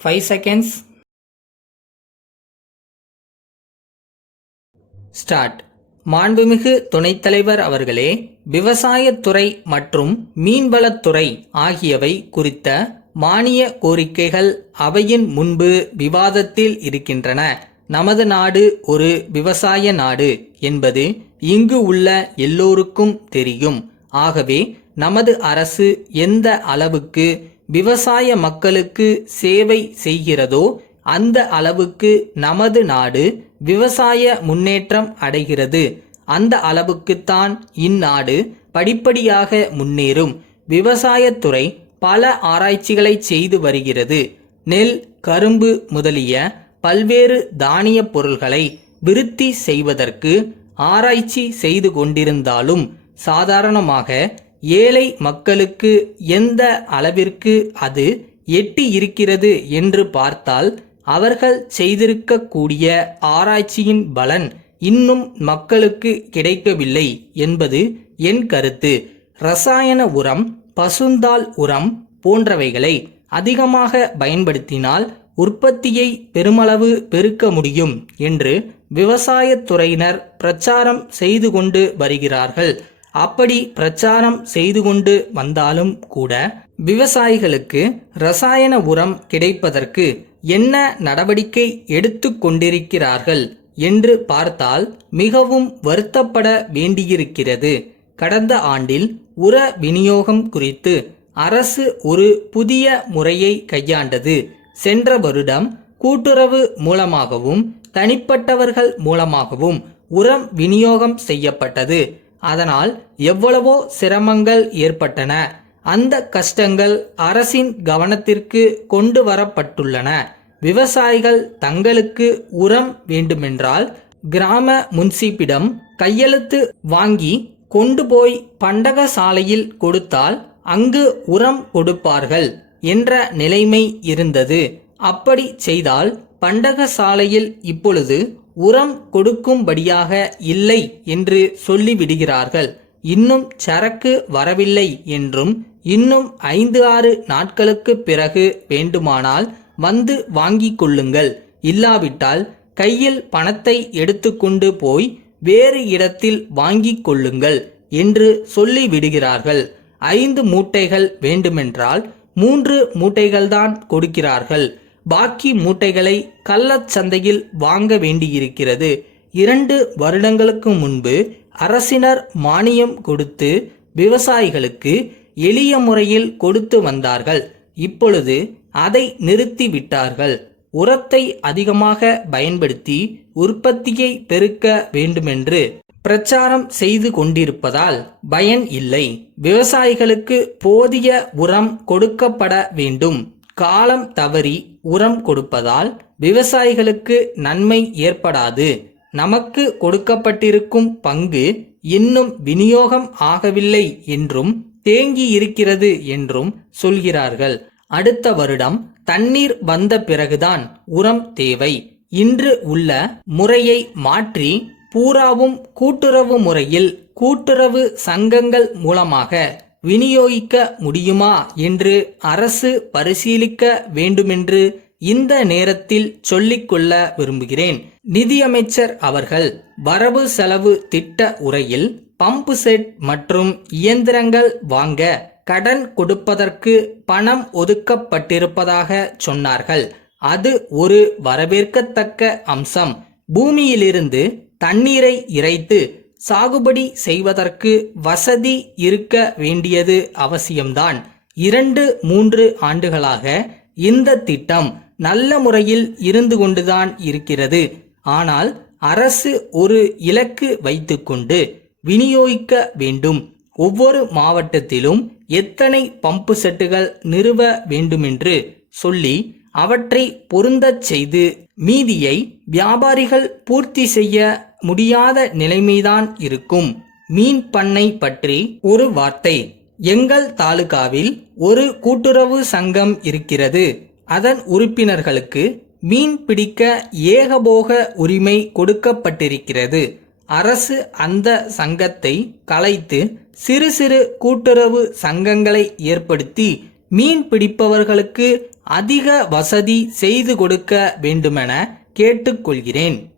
5 seconds. Start. மாண்புமிகு துணைத் தலைவர் அவர்களே, விவசாயத்துறை மற்றும் மீன்வளத்துறை ஆகியவை குறித்த மானிய கோரிக்கைகள் அவையின் முன்பு விவாதத்தில் இருக்கின்றன. நமது நாடு ஒரு விவசாய நாடு என்பது இங்கு உள்ள எல்லோருக்கும் தெரியும். ஆகவே நமது அரசு எந்த அளவுக்கு விவசாய மக்களுக்கு சேவை செய்கிறதோ அந்த அளவுக்கு நமது நாடு விவசாய முன்னேற்றம் அடைகிறது. அந்த அளவுக்குத்தான் இந்நாடு படிப்படியாக முன்னேறும். விவசாயத்துறை பல ஆராய்ச்சிகளை செய்து வருகிறது. நெல், கரும்பு முதலிய பல்வேறு தானிய பொருள்களை விருத்தி செய்வதற்கு ஆராய்ச்சி செய்து கொண்டிருந்தாலும் சாதாரணமாக ஏழை மக்களுக்கு எந்த அளவிற்கு அது எட்டி இருக்கிறது என்று பார்த்தால் அவர்கள் செய்திருக்கக்கூடிய ஆராய்ச்சியின் பலன் இன்னும் மக்களுக்கு கிடைக்கவில்லை என்பது என் கருத்து. ரசாயன உரம், பசுந்தாள் உரம் போன்றவைகளை அதிகமாக பயன்படுத்தினால் உற்பத்தியை பெருமளவு பெருக்க முடியும் என்று விவசாயத்துறையினர் பிரச்சாரம் செய்து கொண்டு வருகிறார்கள். அப்படி பிரச்சாரம் செய்து கொண்டு வந்தாலும் கூட விவசாயிகளுக்கு ரசாயன உரம் கிடைப்பதற்கு என்ன நடவடிக்கை எடுத்து கொண்டிருக்கிறார்கள் என்று பார்த்தால் மிகவும் வருத்தப்பட வேண்டியிருக்கிறது. கடந்த ஆண்டில் உர விநியோகம் குறித்து அரசு ஒரு புதிய முறையை கையாண்டது. சென்ற வருடம் கூட்டுறவு மூலமாகவும் தனிப்பட்டவர்கள் மூலமாகவும் உரம் விநியோகம் செய்யப்பட்டது. அதனால் எவ்வளவோ சிரமங்கள் ஏற்பட்டன. அந்த கஷ்டங்கள் அரசின் கவனத்திற்கு கொண்டு வரப்பட்டுள்ளன. விவசாயிகள் தங்களுக்கு உரம் வேண்டுமென்றால் கிராம முன்சிப்பிடம் கையெழுத்து வாங்கி கொண்டு போய் பண்டக சாலையில் கொடுத்தால் அங்கு உரம் கொடுப்பார்கள் என்ற நிலைமை இருந்தது. அப்படி செய்தால் பண்டக சாலையில் இப்பொழுது உரம் கொடுக்கும்படியாக இல்லை என்று சொல்லிவிடுகிறார்கள். இன்னும் சரக்கு வரவில்லை என்றும் இன்னும் 5-6 நாட்களுக்கு பிறகு வேண்டுமானால் வந்து வாங்கிக் கொள்ளுங்கள், இல்லாவிட்டால் கையில் பணத்தை எடுத்துக்கொண்டு போய் வேறு இடத்தில் வாங்கிக் கொள்ளுங்கள் என்று சொல்லிவிடுகிறார்கள். 5 மூட்டைகள் வேண்டுமென்றால் 3 மூட்டைகள்தான் கொடுக்கிறார்கள். பாக்கி மூட்டைகளை கள்ளச்சந்தையில் வாங்க வேண்டியிருக்கிறது. 2 வருடங்களுக்கு முன்பு அரசினர் மானியம் கொடுத்து விவசாயிகளுக்கு எளிய முறையில் கொடுத்து வந்தார்கள். இப்பொழுது அதை நிறுத்திவிட்டார்கள். உரத்தை அதிகமாக பயன்படுத்தி உற்பத்தியை பெருக்க வேண்டுமென்று பிரச்சாரம் செய்து கொண்டிருப்பதால் பயன் இல்லை. விவசாயிகளுக்கு போதிய உரம் கொடுக்கப்பட வேண்டும். காலம் தவறி உரம் கொடுப்பதால் விவசாயிகளுக்கு நன்மை ஏற்படாது. நமக்கு கொடுக்கப்பட்டிருக்கும் பங்கு இன்னும் விநியோகம் ஆகவில்லை என்றும் தேங்கி இருக்கிறது என்றும் சொல்கிறார்கள். அடுத்த வருடம் தண்ணீர் வந்த பிறகுதான் உரம் தேவை. இன்று உள்ள முறையை மாற்றி பூராவும் கூட்டுறவு முறையில் கூட்டுறவு சங்கங்கள் மூலமாக விநியோகிக்க முடியுமா என்று அரசு பரிசீலிக்க வேண்டுமென்று இந்த நேரத்தில் சொல்லிக்கொள்ள விரும்புகிறேன். நிதியமைச்சர் அவர்கள் வரவு செலவு திட்ட உரையில் பம்பு செட் மற்றும் இயந்திரங்கள் வாங்க கடன் கொடுப்பதற்கு பணம் ஒதுக்கப்பட்டிருப்பதாக சொன்னார்கள். அது ஒரு வரவேற்கத்தக்க அம்சம். பூமியிலிருந்து தண்ணீரை இறைத்து சாகுபடி செய்வதற்கு வசதி இருக்க வேண்டியது அவசியம்தான். 2-3 ஆண்டுகளாக இந்த திட்டம் நல்ல முறையில் இருந்து கொண்டுதான் இருக்கிறது. ஆனால் அரசு ஒரு இலக்கு வைத்துக்கொண்டு விநியோகிக்க வேண்டும். ஒவ்வொரு மாவட்டத்திலும் எத்தனை பம்பு செட்டுகள் நிறுவ வேண்டுமென்று சொல்லி அவற்றை பொருந்தச் செய்து மீதியை வியாபாரிகள் பூர்த்தி செய்ய முடியாத நிலைமைதான் இருக்கும். மீன் பண்ணை பற்றி ஒரு வார்த்தை. எங்கள் தாலுகாவில் ஒரு கூட்டுறவு சங்கம் இருக்கிறது. அதன் உறுப்பினர்களுக்கு மீன் பிடிக்க ஏகபோக உரிமை கொடுக்கப்பட்டிருக்கிறது. அரசு அந்த சங்கத்தை கலைத்து சிறு சிறு கூட்டுறவு சங்கங்களை ஏற்படுத்தி மீன் பிடிப்பவர்களுக்கு அதிக வசதி செய்து கொடுக்க வேண்டுமென கேட்டுக்கொள்கிறேன்.